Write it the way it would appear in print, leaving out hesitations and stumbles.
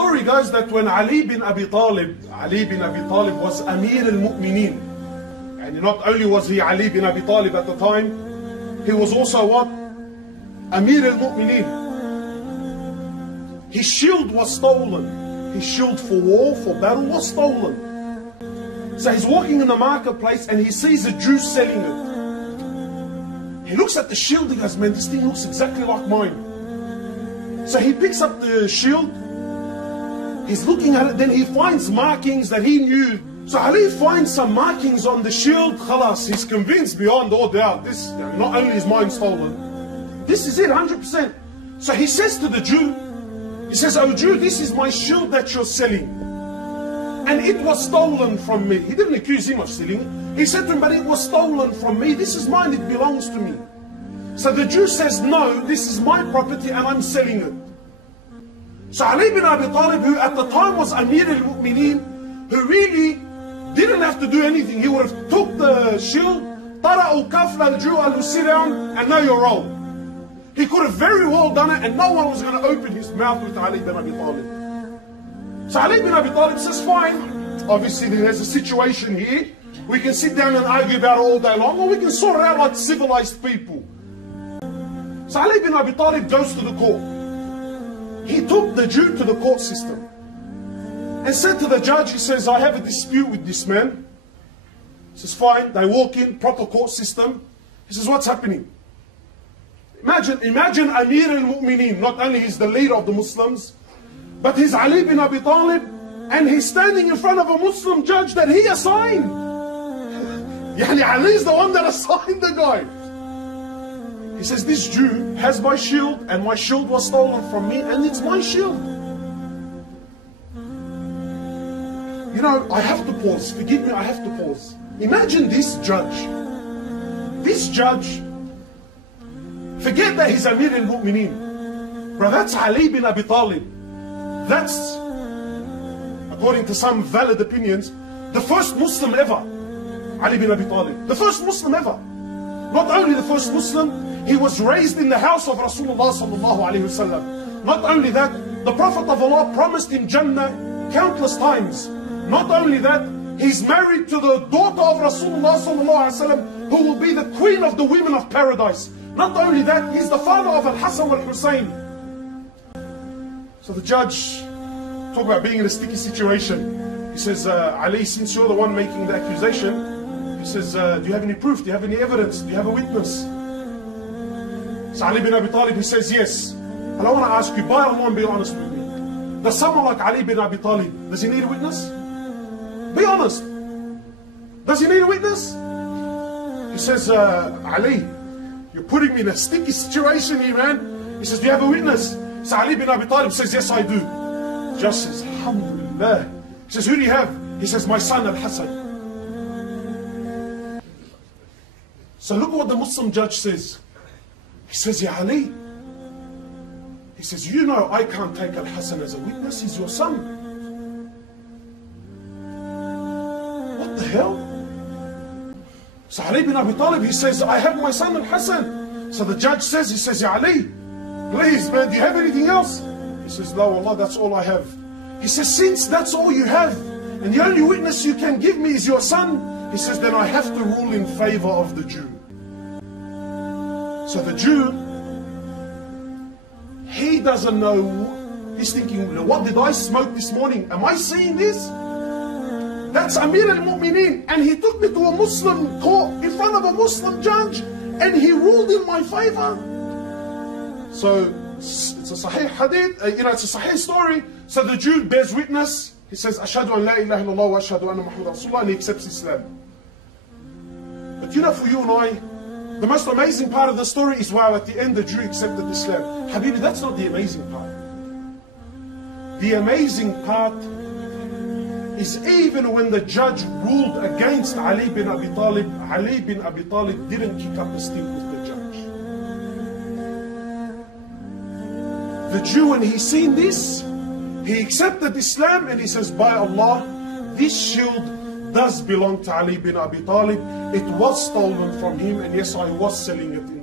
Story goes that when Ali bin Abi Talib was Amir al-Mu'mineen, and not only was he Ali bin Abi Talib at the time, he was also what? Amir al-Mu'mineen. His shield was stolen. His shield for war, for battle, was stolen. So he's walking in the marketplace and he sees a Jew selling it. He looks at the shield, he goes, man, this thing looks exactly like mine. So he picks up the shield, he's looking at it, then he finds markings that he knew. So Ali finds some markings on the shield, khalas, he's convinced beyond all doubt, this not only is mine stolen, this is it, 100%. So he says to the Jew, he says, oh Jew, this is my shield that you're selling. And it was stolen from me. He didn't accuse him of stealing it. He said to him, but it was stolen from me. This is mine, it belongs to me. So the Jew says, no, this is my property and I'm selling it. So Ali bin Abi Talib, who at the time was Amir al-Mu'mineen, who really didn't have to do anything. He would have took the shield, tara'u kafla al-Jew, and sit down and know your role. He could have very well done it and no one was going to open his mouth with Ali bin Abi Talib. So Ali bin Abi Talib says, fine. Obviously there's a situation here. We can sit down and argue about it all day long, or we can sort it out like civilized people. So Ali bin Abi Talib goes to the court. He took the Jew to the court system and said to the judge, he says, I have a dispute with this man. He says, fine. They walk in, proper court system. He says, what's happening? Imagine Amir al-Mu'mineen, not only he's the leader of the Muslims, but he's Ali bin Abi Talib, and he's standing in front of a Muslim judge that he assigned. Yani Ali is the one that assigned the guy. He says, this Jew has my shield, and my shield was stolen from me, and it's my shield. You know, I have to pause. Forgive me, I have to pause. Imagine this judge. This judge, forget that he's Amir al-Mu'mineen. Bro, that's Ali bin Abi Talib. That's, according to some valid opinions, the first Muslim ever. Ali bin Abi Talib. The first Muslim ever. Not only the first Muslim, he was raised in the house of Rasulullah sallallahu alayhi wasallam. Not only that, the Prophet of Allah promised him Jannah countless times. Not only that, he's married to the daughter of Rasulullah sallallahu alayhi wasallam, who will be the queen of the women of paradise. Not only that, he's the father of Al-Hassan al-Hussein. So the judge, talk about being in a sticky situation. He says, Ali, since you're the one making the accusation, he says, do you have any proof? Do you have any evidence? Do you have a witness? So Ali bin Abi Talib, he says, yes. And I want to ask you, by Allah, be honest with me. Does someone like Ali bin Abi Talib, does he need a witness? Be honest. Does he need a witness? He says, Ali, you're putting me in a sticky situation here, man. He says, do you have a witness? So Ali bin Abi Talib says, yes, I do. Just says, alhamdulillah. He says, who do you have? He says, my son Al-Hassan. So look what the Muslim judge says. He says, Ya Ali, he says, you know I can't take Al-Hassan as a witness, he's your son. What the hell? So Ali bin Abi Talib, he says, I have my son Al-Hassan. So the judge says, he says, Ya Ali, please man, do you have anything else? He says, no, Allah, that's all I have. He says, since that's all you have, and the only witness you can give me is your son, he says, then I have to rule in favor of the Jew. So the Jew, he doesn't know, he's thinking, what did I smoke this morning? Am I seeing this? That's Amir al-Mu'mineen, and he took me to a Muslim court in front of a Muslim judge, and he ruled in my favor. So it's a Sahih hadith, it's a Sahih story. So the Jew bears witness. He says, Ashhadu an la ilaha illallah wa ashhadu anna Muhammad Rasulullah, and he accepts Islam. But you know, for you and I, the most amazing part of the story is, wow, at the end the Jew accepted Islam. Habibi, that's not the amazing part. The amazing part is even when the judge ruled against Ali bin Abi Talib didn't kick up a stink with the judge. The Jew, when he seen this, he accepted Islam and he says, by Allah, this shield does belong to Ali bin Abi Talib. It was stolen from him, and yes, I was selling it in